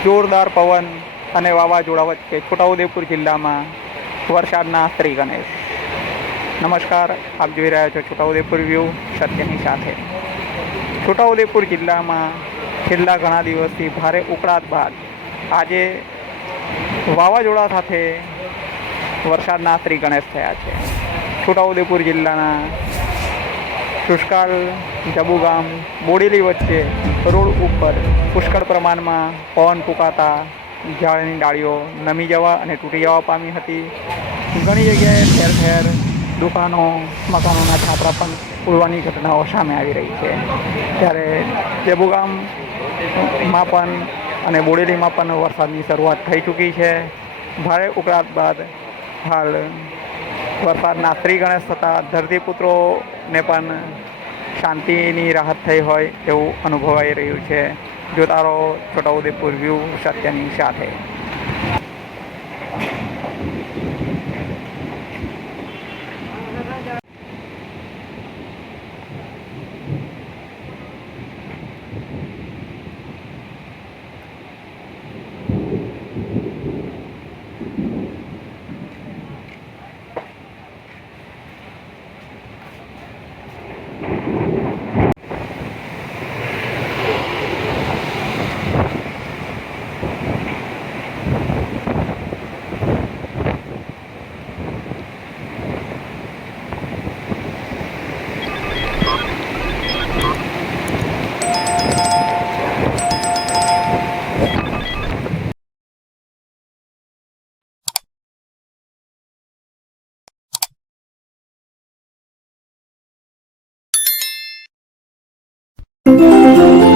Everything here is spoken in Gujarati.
જોરદાર પવન અને વાવાઝોડા વચ્ચે છોટાઉદેપુર જિલ્લામાં વરસાદના શ્રી ગણેશ. નમસ્કાર, આપ જોઈ રહ્યા છો છોટાઉદેપુર વ્યૂ સત્યની સાથે. છોટાઉદેપુર જિલ્લામાં છેલ્લા ઘણા દિવસથી ભારે ઉકળાટ બાદ આજે વાવાઝોડા સાથે વરસાદના શ્રી ગણેશ થયા છે. છોટાઉદેપુર જિલ્લાના શુષ્કાલ જબુગામ બોડેલી વચ્ચે રોડ ઉપર પુષ્કળ પ્રમાણમાં પવન ફૂંકાતા ઝાડની ડાળીઓ નમી જવા અને તૂટી જવા પામી હતી. ઘણી જગ્યાએ ઠેર ઠેર દુકાનો, મકાનોના છાપરા પણ ઉડવાની ઘટનાઓ સામે આવી રહી છે. ત્યારે જબુગામમાં પણ અને બોડેલીમાં પણ વરસાદની શરૂઆત થઈ ચૂકી છે. ભારે ઉકળાટ બાદ હાલ વરસાદના શ્રી ગણેશ થતાં ધરતીપુત્રોને પણ શાંતિની રાહત થઈ હોય એવું અનુભવાઈ રહ્યું છે. જોતા રહો છોટાઉદેપુર વ્યૂ સત્યની સાથે. Música